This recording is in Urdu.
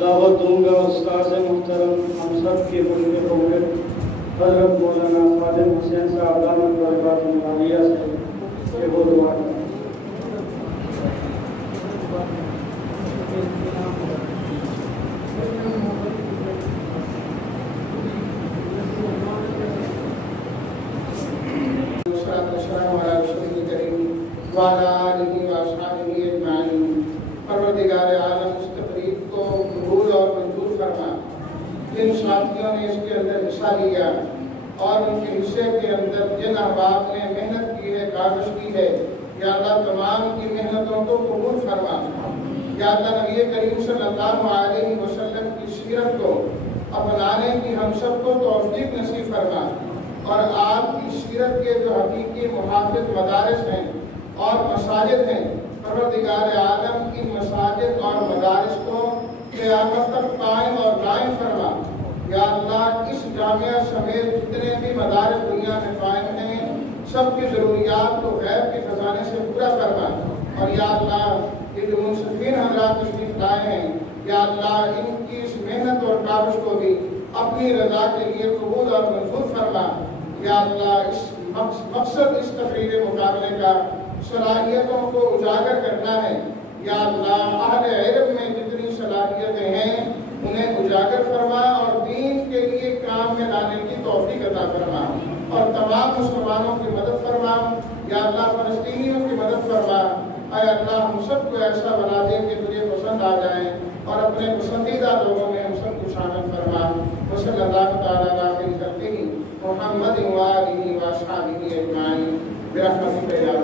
دعوت دوں گا استاذ محترم ہم سب کے بزرگ ہوئے حضرت مولانا خادم حسین صاحب دامت برکات العالیہ سے کہ وہ دعا کریں۔ پروردگار عالم اس تقریب کو قبول اور منظور فرما۔ جن ساتھیوں نے اس کے اندر حصہ لیا اور ان کے حصے کے اندر جن احباب نے محنت کی ہے، کاوش کی ہے، یا اللہ تمام کی محنتوں کو قبول فرما۔ یا اللہ نبی کریم صلی اللہ علیہ وسلم کی سیرت کو اپنانے کی ہم سب کو توفیق نصیب فرما، اور آپ کی سیرت کے جو حقیقی محافظ مدارس ہیں اور مساجد ہیں، پروردگار عالم کی مساجد اور مدارس کو قیامت تک قائم اور قائم فرما۔ یا اللہ اس جامعہ سمیت جتنے بھی مدارس دنیا میں قائم ہیں سب کی ضروریات کو غیب کے خزانے سے پورا فرما۔ اور یا اللہ یہ جو منصفین حضرات تشریف لائے ہیں، یا اللہ ان کی اس محنت اور کاوش کو بھی اپنی رضا کے لیے قبول اور منظور فرما۔ یا اللہ اس مقصد اس تقریر مقابلے کا صلاحیتوں کو اجاگر کرنا ہے۔ یا اللہ اہل علم میں جتنی صلاحیتیں ہیں انہیں اجاگر فرما اور دین کے لیے کام میں لانے کی توفیق عطا فرما، اور تمام مسلمانوں کی مدد فرما۔ یا اللہ فلسطینیوں کی مدد فرما۔ اے اللہ ہم سب کو ایسا بنا دے کہ تجھے پسند آ جائیں، اور اپنے پسندیدہ لوگوں میں ہم سب کو شامل فرما۔ وصلی اللہ تعالیٰ علیہ وسلم محمد وآلہ وصحبہ اجمعین برحمتک یا